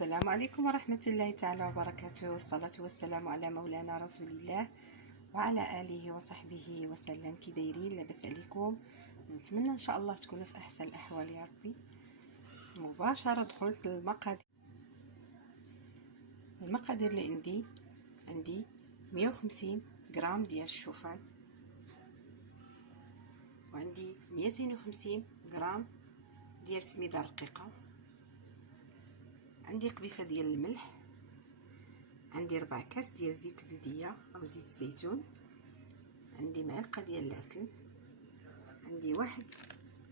السلام عليكم ورحمة الله تعالى وبركاته. والصلاة والسلام على مولانا رسول الله وعلى آله وصحبه وسلم. كي دايرين؟ لاباس عليكم؟ نتمنى ان شاء الله تكونوا في احسن الاحوال يا ربي. مباشرة دخلت المقادير اللي عندي 150 غرام ديال الشوفان، وعندي 250 غرام ديال السميده رقيقه، عندي قبيصه ديال الملح، عندي 4 كاس ديال زيت البلديه او زيت الزيتون، عندي معلقه ديال العسل، عندي 1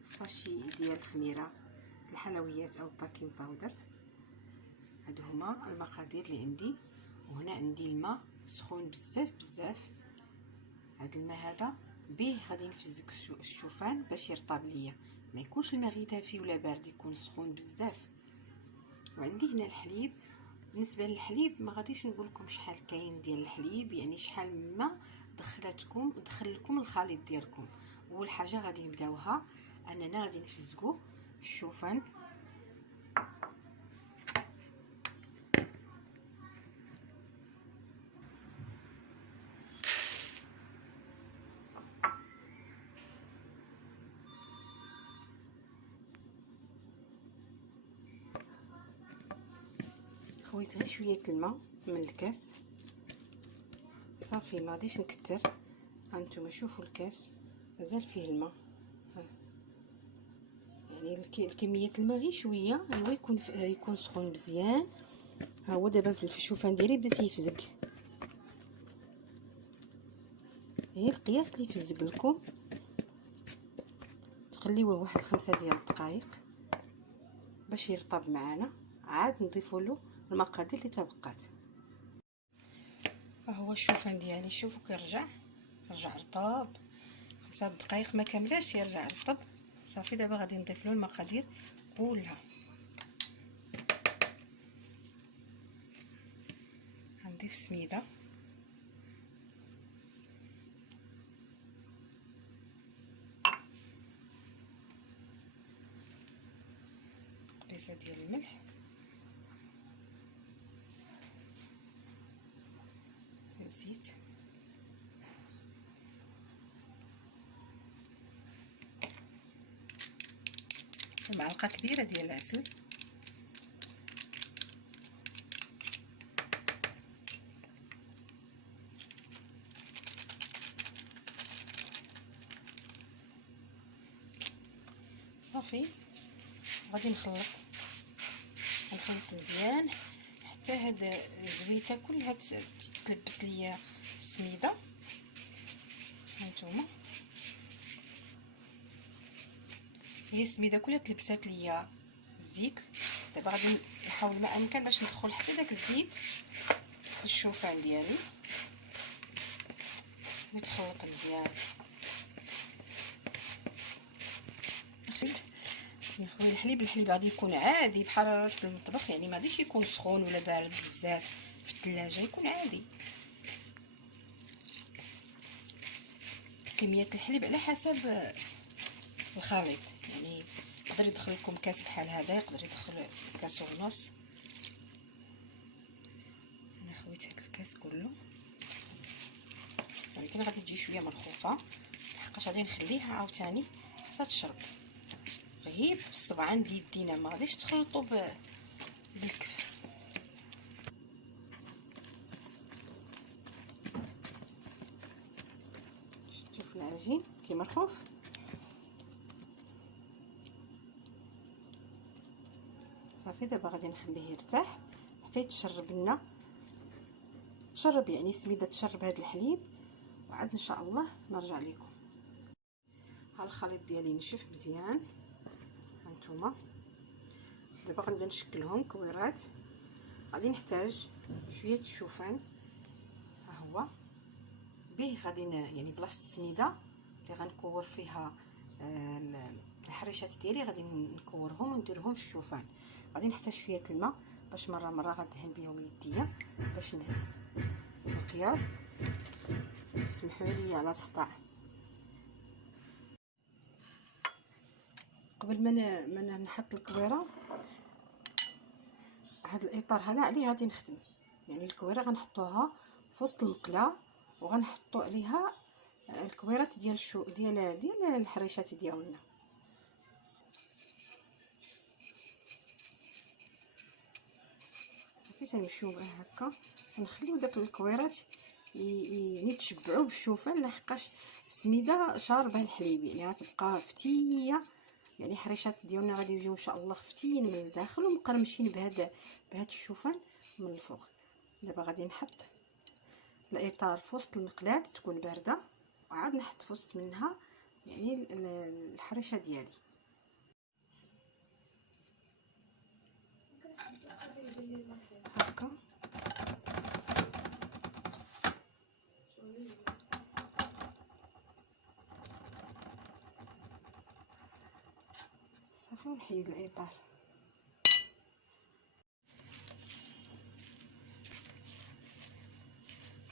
ساشي ديال الخميره الحلويات او باكين باودر. هادو هما المقادير اللي عندي. وهنا عندي الماء سخون بزاف. هاد الماء هذا به غادي نفزك الشوفان باش يرطب ليا، ما يكونش الماء غير دافي ولا بارد، يكون سخون بزاف. وعندي هنا الحليب. بالنسبه للحليب ما غاديش نقول لكم شحال كاين ديال الحليب، يعني شحال ما دخل لكم الخليط ديالكم. اول حاجه غادي نبداوها اننا غادي نفزقوا الشوفان. خويت غير شويه الماء من الكاس صافي، ما غاديش نكتر. هانتوما شوفوا الكاس مازال فيه الماء، يعني الكميه الماء غير شويه، هو يكون سخون مزيان. ها هو دابا في الشوفان ديالي بدا يفزق، هي القياس اللي يفزق لكم. تخليوه واحد 5 ديال الدقائق باش يرطب معنا، عاد نضيفوا له المقادير اللي تبقات. ها هو الشوفان ديالي، شوفوا كيرجع رطب، 5 دقائق ما كاملاش يرجع رطب صافي. دابا غادي نضيف له المقادير كلها. غنضيف السميده، قبيصه ديال الملح، الزيت، معلقه كبيره ديال العسل، صافي. غادي نخلط مزيان حتى هاد الزويته كلها تتلبس ليا السميده. هانتوما هي السميده كلها تلبسات ليا الزيت. دابا غادي نحاول ما امكن باش ندخل حتى داك الزيت في الشوفان ديالي ويتخلط مزيان. نخوي الحليب غادي يكون عادي بحراره المطبخ، يعني ما غاديش يكون سخون ولا بارد بزاف في الثلاجه، يكون عادي. كميه الحليب على حسب الخليط، يعني يقدر يدخل لكم كاس بحال هذا، يقدر يدخل كاس ونص. انا خويت هذا الكاس كله، ولكن غادي تجي شويه مرخوفه لحقاش غادي نخليها عاوتاني حتى تشرب. غير بالصبعان ديال يدينا، ما غاديش تخلطوا بالكف. شوف العجين كي مرخوف. صافي دابا غادي نخليه يرتاح حتى يتشرب لنا، تشرب يعني السميده تشرب هذا الحليب، وعاد ان شاء الله نرجع لكم. ها الخليط ديالي نشف مزيان. هانتوما دابا غنبدا نشكلهم كويرات. غادي نحتاج شويه الشوفان، ها هو به غادي يعني بلاصه السميده اللي غنكور فيها الحريشات ديالي، غادي نكورهم ونديرهم في الشوفان. غادي نحتاج شويه الماء باش مره غندهن بهم يديا باش نهز المقياس. سمحوا لي على الصداع. قبل ما نحط الكويره هذا الاطار هذا عليه غادي نخدم، يعني الكويره غنحطوها في وسط المقله وغنحطوا عليها الكويرات ديال ديال الحريشات ديالنا. صافي تنمشيو بها هكا، تنخليو داك الكويرات يعني تشبعوا بالشوفان، لحقاش السميده شاربه الحليب، يعني غتبقى فتيه، يعني حريشات ديالنا غادي يجيو ان شاء الله فتيين من الداخل ومقرمشين بهذا الشوفان من الفوق. دابا غادي نحط الاطار في وسط المقلاة تكون بارده، وعاد نحط في وسط منها يعني الحريشه ديالي. هكا صافي، ونحيد الاطار.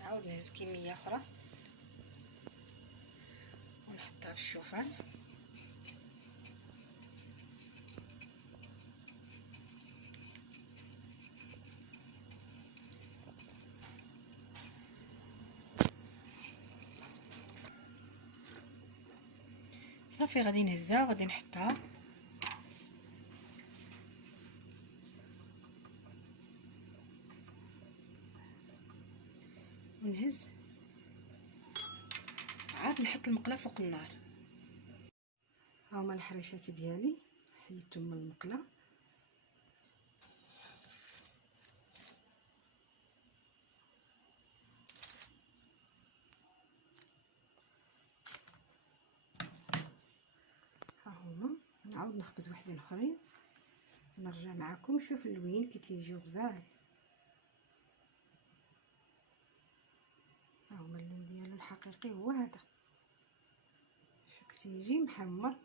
نعاود نهز كميه اخرى ونحطها في الشوفان. صافي غادي نهزها وغادي نحطها ونهز، عاد نحط المقله فوق النار. ها هما الحريشات ديالي حيدتهم من المقله. ها هما، نعاود نخبز وحدين اخرين نرجع معكم. شوف اللوين كي تيجيو غزال، ها هما اللون ديالو الحقيقي هو هذا. شوف كتيجي محمر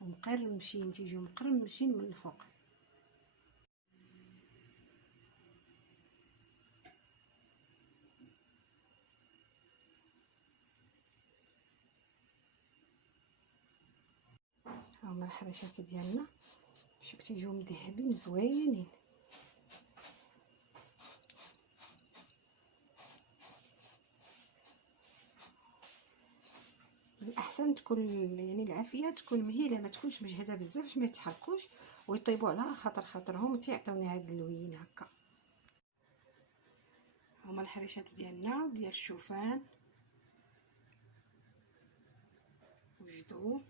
ومقرمشين، تيجيو مقرمشين من الفوق. ها هما الحريشات ديالنا، شوف تيجيو مذهبين زوينين. الاحسن تكون يعني العافيه تكون مهيله، ما تكونش مجهده بزاف باش ما يتحرقوش ويطيبوا على خاطرهم وتيعطيونا هاد اللوين هكا. هما الحريشات ديالنا ديال الشوفان وجدوا،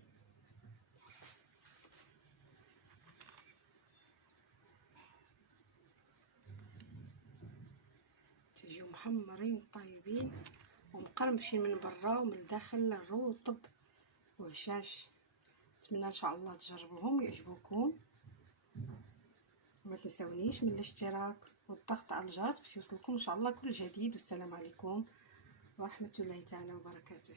تيجيو محمرين طايبين ومقرمشين من برا ومن الداخل رطب وهشاش. نتمنى ان شاء الله تجربوهم ويعجبوكم، وما تنساونيش من الاشتراك والضغط على الجرس باش يوصلكم ان شاء الله كل جديد. والسلام عليكم ورحمه الله تعالى وبركاته.